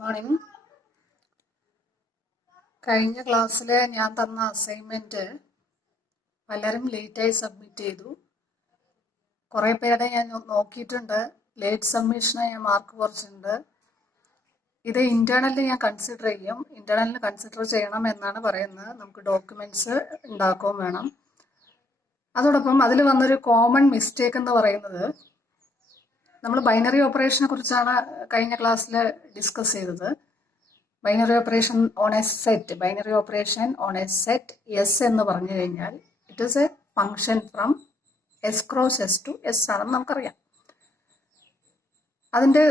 Morning. കഴിഞ്ഞ ക്ലാസ്സിൽ ഞാൻ തന്ന അസൈൻമെൻറ്റ് പലരും ലേറ്റായി സബ്മിറ്റ് ചെയ്തു. കുറേ പേരുടെ ഞാൻ നോക്കിയിട്ടുണ്ട്. ലേറ്റ് സബ്മിഷന് ഞാൻ മാർക്ക് കുറച്ചിട്ടുണ്ട്. ഇത് ഇൻറ്റേർണലിൽ ഞാൻ കൺസിഡർ ചെയ്യും. ഇൻറ്റേർണലിൽ കൺസിഡർ ചെയ്യണം എന്നാണ് പറയുന്നത്. നമുക്ക് ഡോക്യുമെൻറ്റ്സ് ഉണ്ടാക്കുകയും വേണം. അതോടൊപ്പം അതിൽ വന്നൊരു കോമൺ മിസ്റ്റേക്ക് എന്ന് പറയുന്നത്, നമ്മൾ ബൈനറി ഓപ്പറേഷനെ കുറിച്ചാണ് കഴിഞ്ഞ ക്ലാസ്സിൽ ഡിസ്കസ് ചെയ്തത്. Binary operation on a set, binary operation on a set S എന്ന് പറഞ്ഞു കഴിഞ്ഞാൽ it is a function from S cross S to S ആണെന്ന് നമുക്കറിയാം. അതിൻ്റെ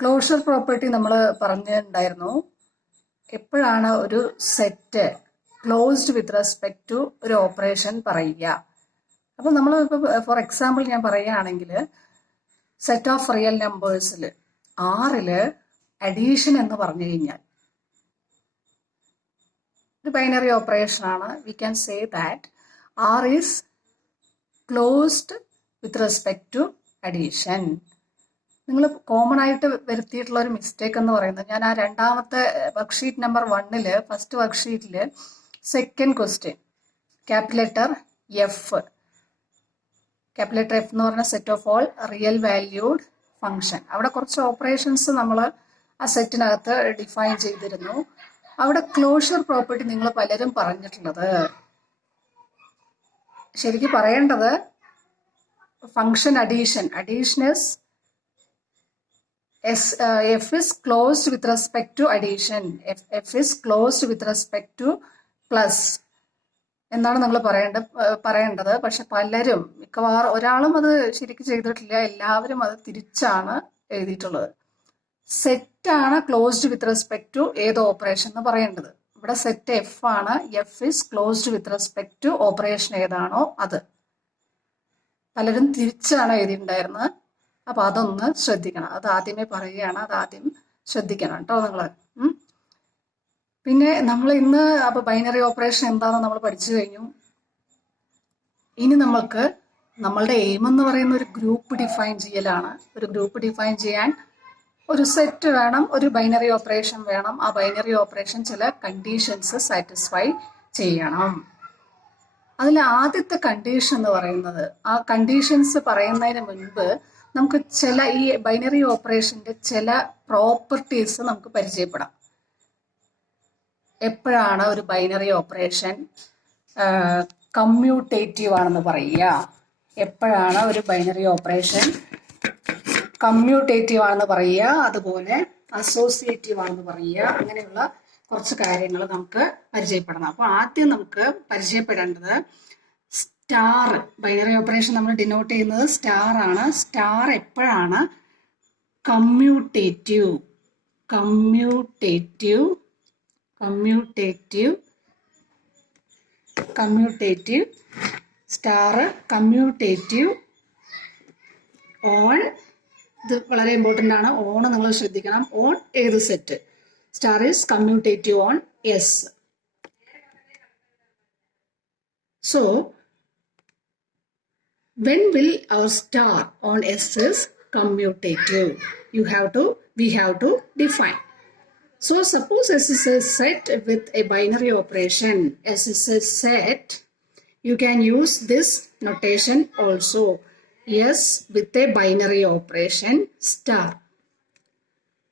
ക്ലോഷർ പ്രോപ്പർട്ടി നമ്മൾ പറഞ്ഞിട്ടുണ്ടായിരുന്നു. എപ്പോഴാണ് ഒരു set closed with respect to ഒരു ഓപ്പറേഷൻ പറയുക? അപ്പം നമ്മൾ ഇപ്പോൾ ഫോർ എക്സാമ്പിൾ ഞാൻ പറയുകയാണെങ്കിൽ, സെറ്റ് ഓഫ് റിയൽ നമ്പേഴ്സിൽ ആറില് അഡീഷൻ എന്ന് പറഞ്ഞു കഴിഞ്ഞാൽ ഒരു ബൈനറി ഓപ്പറേഷൻ ആണ്. We can say that R is closed with respect to addition. നിങ്ങൾ കോമൺ ആയിട്ട് വരുത്തിയിട്ടുള്ള ഒരു മിസ്റ്റേക്ക് എന്ന് പറയുന്നത്, ഞാൻ ആ രണ്ടാമത്തെ വർക്ക്ഷീറ്റ് നമ്പർ 1 ഫസ്റ്റ് വർക്ക്ഷീറ്റിൽ second question capital letter F എന്ന് പറഞ്ഞ set of all real valued function, അവിടെ കുറച്ച് ഓപ്പറേഷൻസ് നമ്മൾ ആ സെറ്റിനകത്ത് ഡിഫൈൻ ചെയ്തിരുന്നു. അവിടെ ക്ലോഷർ പ്രോപ്പർട്ടി നിങ്ങൾ പലരും പറഞ്ഞിട്ടുള്ളത്, ശരിക്കും പറയേണ്ടത് function addition is F is closed with respect to addition, F is closed with respect to plus എന്നാണ് നിങ്ങൾ പറയേണ്ടത്. പക്ഷെ പലരും, മിക്കവാറും ഒരാളും അത് ശരിക്കും ചെയ്തിട്ടില്ല, എല്ലാവരും അത് തിരിച്ചാണ് എഴുതിയിട്ടുള്ളത്. സെറ്റാണ് ക്ലോസ്ഡ് വിത്ത് റെസ്പെക്ട് ടു ഏത് ഓപ്പറേഷൻ എന്ന് പറയേണ്ടത്. ഇവിടെ സെറ്റ് എഫ് ആണ്, F is closed with respect to operation ഏതാണോ അത്. പലരും തിരിച്ചാണ് എഴുതിയിട്ടുണ്ടായിരുന്നത്. അപ്പൊ അതൊന്ന് ശ്രദ്ധിക്കണം. അത് ആദ്യമേ പറയുകയാണ്, അത് ആദ്യം ശ്രദ്ധിക്കണം കേട്ടോ നിങ്ങൾ. പിന്നെ നമ്മൾ ഇന്ന് അപ്പൊ ബൈനറി ഓപ്പറേഷൻ എന്താണെന്ന് നമ്മൾ പഠിച്ചു കഴിഞ്ഞു. ഇനി നമ്മളുടെ എയിം എന്ന് പറയുന്ന ഒരു ഗ്രൂപ്പ് ഡിഫൈൻ ചെയ്യലാണ്. ഒരു ഗ്രൂപ്പ് ഡിഫൈൻ ചെയ്യാൻ ഒരു സെറ്റ് വേണം, ഒരു ബൈനറി ഓപ്പറേഷൻ വേണം. ആ ബൈനറി ഓപ്പറേഷൻ ചില കണ്ടീഷൻസ് സാറ്റിസ്ഫൈ ചെയ്യണം. അതിൽ ആദ്യത്തെ കണ്ടീഷൻ എന്ന് പറയുന്നത്, ആ കണ്ടീഷൻസ് പറയുന്നതിന് മുൻപ് നമുക്ക് ചില ഈ ബൈനറി ഓപ്പറേഷന്റെ ചില പ്രോപ്പർട്ടീസ് നമുക്ക് പരിചയപ്പെടാം. എപ്പോഴാണ് ഒരു ബൈനറി ഓപ്പറേഷൻ കമ്മ്യൂട്ടേറ്റീവ് ആണെന്ന് പറയുക? എപ്പോഴാണ് ഒരു ബൈനറി ഓപ്പറേഷൻ കമ്മ്യൂട്ടേറ്റീവ് ആണെന്ന് പറയുക? അതുപോലെ അസോസിയേറ്റീവ് ആണെന്ന് പറയുക? അങ്ങനെയുള്ള കുറച്ച് കാര്യങ്ങൾ നമുക്ക് പരിചയപ്പെടണം. അപ്പോൾ ആദ്യം നമുക്ക് പരിചയപ്പെടേണ്ടത് സ്റ്റാർ. ബൈനറി ഓപ്പറേഷൻ നമ്മൾ ഡിനോട്ട് ചെയ്യുന്നത് സ്റ്റാർ ആണ്. സ്റ്റാർ എപ്പോഴാണ് കമ്മ്യൂട്ടേറ്റീവ്? സ്റ്റാർ കമ്മ്യൂട്ടേറ്റീവ് ഓൺ, ഇത് വളരെ ഇമ്പോർട്ടൻ്റ് ആണ്, ഓൺ നിങ്ങൾ ശ്രദ്ധിക്കണം. ഓൺ ഏത് set? Star is commutative on S. So when will our star on S is commutative? We have to define. So suppose S is a set with a binary operation. S is a set. You can use this notation also. S with a binary operation star.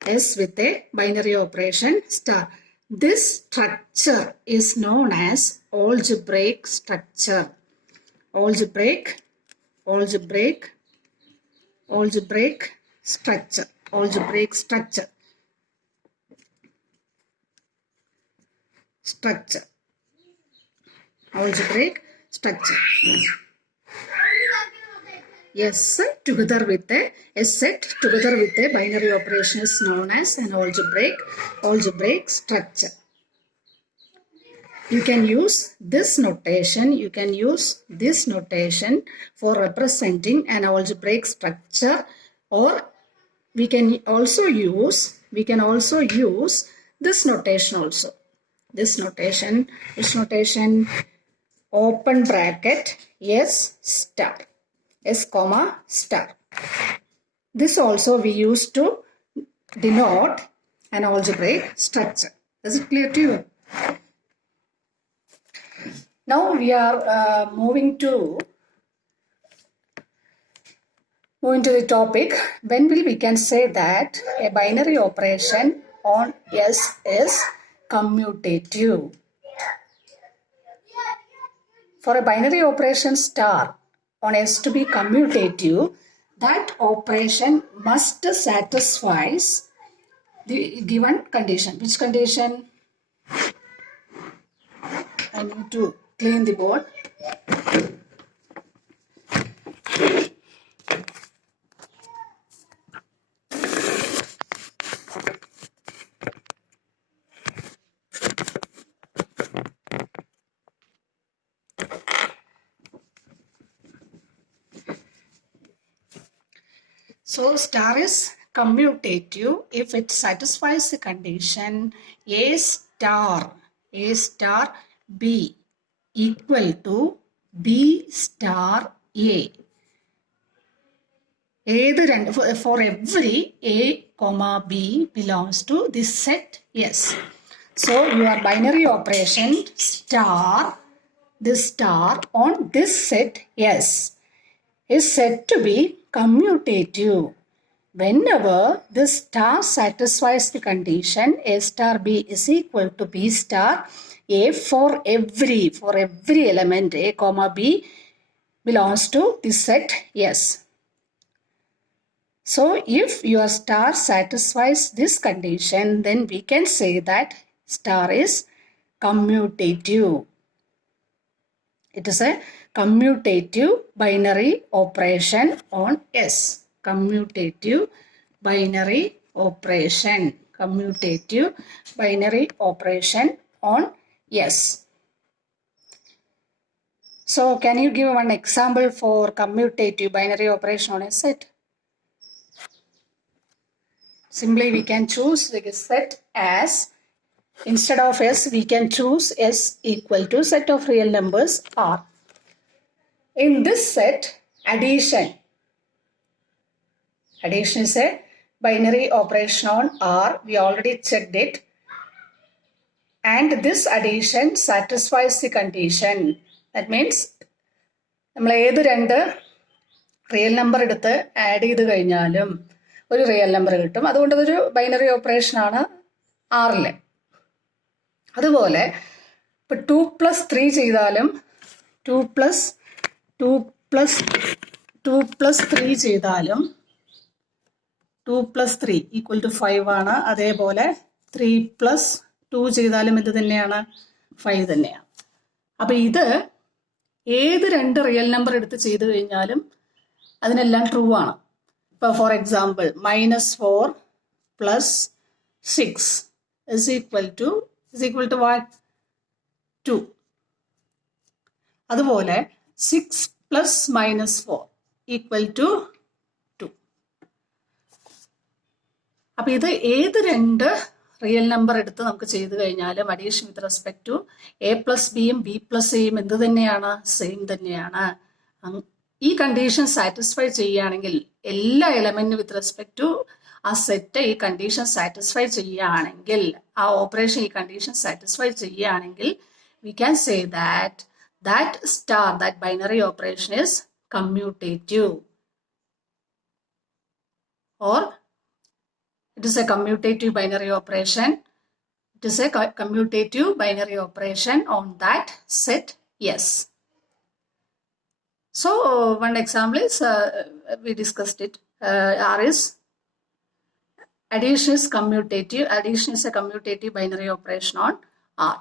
S with a binary operation star. This structure is known as algebraic structure. Algebraic structure. S together with a binary operation is known as an algebraic structure. You can use this notation for representing an algebraic structure, or we can also use this notation also. This notation, open bracket S star, S comma star. This also we use to denote an algebraic structure. Is it clear to you? Now we are moving to the topic. When will we can say that a binary operation on S is commutative? For a binary operation star on S to be commutative, that operation must satisfy the given condition. Which condition? I need to clean the board. So star is commutative if it satisfies the condition A star B equal to B star A. For every A comma B belongs to this set S. So your binary operation star on this set S is said to be commutative whenever this star satisfies the condition A star B is equal to B star A for every element A comma B belongs to this set S. So if your star satisfies this condition, then we can say that star is commutative. It is a commutative binary operation on S. Commutative binary operation. Commutative binary operation on S. So can you give one example for commutative binary operation on a set? Simply we can choose the set as, instead of S, we can choose S equal to set of real numbers R. In this set, addition is a binary operation on R. We already checked it. And this addition satisfies the condition. That means, നമ്മൾ ഏത് രണ്ട് real number എടുത്ത് add ചെയ്ത് കഴിഞ്ഞാലും ഒരു real number കിട്ടും. അതുകൊണ്ട് അതൊരു ബൈനറി ഓപ്പറേഷനാണ് ആറിൽ. അതുപോലെ ഇപ്പം 2+3 ചെയ്താലും 2+3 ചെയ്താലും 2+3 ഈക്വൽ ടു 5 ആണ്. അതേപോലെ 3+2 ചെയ്താലും ഇത് തന്നെയാണ്, 5 തന്നെയാണ്. അപ്പം ഇത് ഏത് രണ്ട് റിയൽ നമ്പർ എടുത്ത് ചെയ്ത് കഴിഞ്ഞാലും അതിനെല്ലാം ട്രൂ ആണ്. ഇപ്പോൾ for example -4 + 6 is equal to what? 2. അതുപോലെ 6 + -4 equal to 2. അപ്പം ഇത് ഏത് രണ്ട് റിയൽ നമ്പർ എടുത്ത് നമുക്ക് ചെയ്ത് കഴിഞ്ഞാലും അഡീഷൻ വിത്ത് റെസ്പെക്ട് ടു A+Bയും B+Aയും എന്ത് തന്നെയാണ്? സെയിം തന്നെയാണ്. ഈ കണ്ടീഷൻ സാറ്റിസ്ഫൈ ചെയ്യുകയാണെങ്കിൽ, എല്ലാ എലമെന്റിനും വിത്ത് റെസ്പെക്ട് ടു ആ സെറ്റ് ഈ കണ്ടീഷൻ സാറ്റിസ്ഫൈ ചെയ്യുകയാണെങ്കിൽ, ആ ഓപ്പറേഷൻ ഈ കണ്ടീഷൻ സാറ്റിസ്ഫൈ ചെയ്യുകയാണെങ്കിൽ, we can say that star, that binary operation is commutative, or it is a commutative binary operation. It is a commutative binary operation on that set yes. So one example is we discussed it. R is addition is commutative. Addition is a commutative binary operation on R.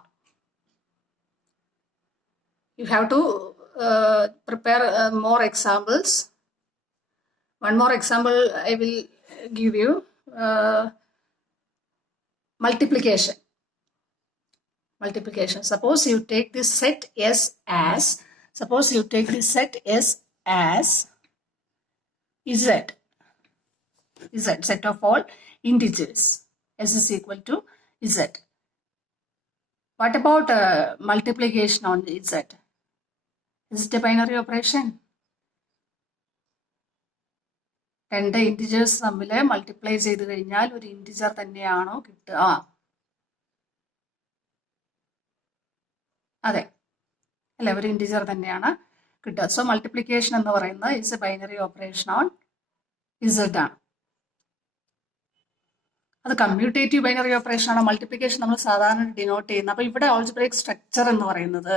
You have to prepare more examples. One more example I will give you. Multiplication. Suppose you take this set S as, Z, set of all integers. S is equal to Z. What about multiplication on Z? Is it a binary operation? രണ്ട് integers തമ്മിൽ multiply ചെയ്ത് കഴിഞ്ഞാൽ ഒരു integer തന്നെയാണോ കിട്ടുക? അതെ അല്ലെ, ഒരു ഇൻറ്റിജർ തന്നെയാണ് കിട്ടുക. സോ മൾട്ടിപ്ലിക്കേഷൻ എന്ന് പറയുന്നത് is A binary operation on Z ആണ്. അത് കമ്മ്യൂട്ടേറ്റീവ് ബൈനറി ഓപ്പറേഷൻ ആണ്. മൾട്ടിപ്ലിക്കേഷൻ നമ്മൾ സാധാരണ ഡിനോട്ട് ചെയ്യുന്നത്. അപ്പൊ ഇവിടെ ആൾജിബ്രൈക് സ്ട്രക്ചർ എന്ന് പറയുന്നത്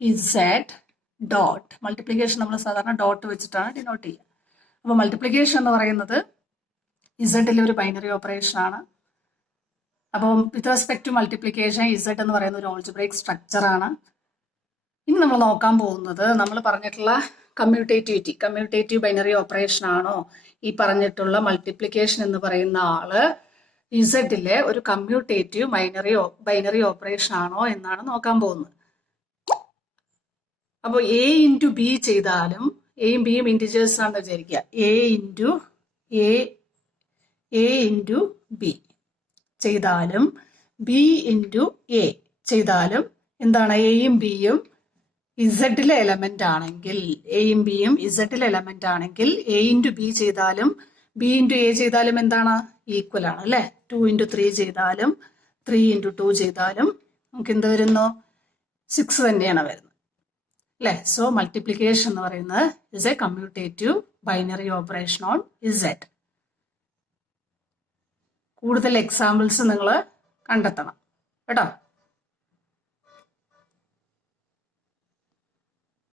ഇസഡ് ഡോട്ട്. മൾട്ടിപ്ലിക്കേഷൻ നമ്മൾ സാധാരണ ഡോട്ട് വെച്ചിട്ടാണ് ഡിനോട്ട് ചെയ്യുക. അപ്പോൾ മൾട്ടിപ്ലിക്കേഷൻ എന്ന് പറയുന്നത് ഇസഡിലെ ഒരു ബൈനറി ഓപ്പറേഷൻ ആണ്. അപ്പം with respect to multiplication Z എന്ന് പറയുന്ന ഒരു ആൾജിബ്രൈക് സ്ട്രക്ചർ ആണ്. ഇനി നമ്മൾ നോക്കാൻ പോകുന്നത് നമ്മൾ പറഞ്ഞിട്ടുള്ള കമ്മ്യൂട്ടേറ്റീവ് ബൈനറി ഓപ്പറേഷൻ ആണോ ഈ പറഞ്ഞിട്ടുള്ള മൾട്ടിപ്ലിക്കേഷൻ എന്ന് പറയുന്ന ആള് ഇസഡിലെ ഒരു കമ്മ്യൂട്ടേറ്റീവ് ബൈനറി ഓപ്പറേഷൻ ആണോ എന്നാണ് നോക്കാൻ പോകുന്നത്. അപ്പോൾ എ ഇൻറ്റു ബി ചെയ്താലും, എയും ബിയും ഇൻറ്റിജേഴ്സ് ആണെന്ന് വിചാരിക്കുക, എ ഇൻറ്റു ബി ചെയ്താലും ബി ഇൻറ്റു എ ചെയ്താലും എന്താണ്, എയും ബിയും ഇസഡിലെ എലമെന്റ് ആണെങ്കിൽ, എയും ബിയും ഇസഡിലെ എലമെന്റ് ആണെങ്കിൽ എ ഇൻറ്റു ബി ചെയ്താലും ബി ഇൻറ്റു എ ചെയ്താലും എന്താണ്, ഈക്വൽ ആണ് അല്ലെ. 2 ഇൻറ്റു 3 ചെയ്താലും 3 ഇൻറ്റു 2 ചെയ്താലും നമുക്ക് എന്ത് വരുന്നു, 6 തന്നെയാണ് വരുന്നത് അല്ലെ. സോ മൾട്ടിപ്ലിക്കേഷൻ എന്ന് പറയുന്നത് is A commutative binary operation on Z. കൂടുതൽ എക്സാമ്പിൾസ് നിങ്ങൾ കണ്ടെത്തണം കേട്ടോ.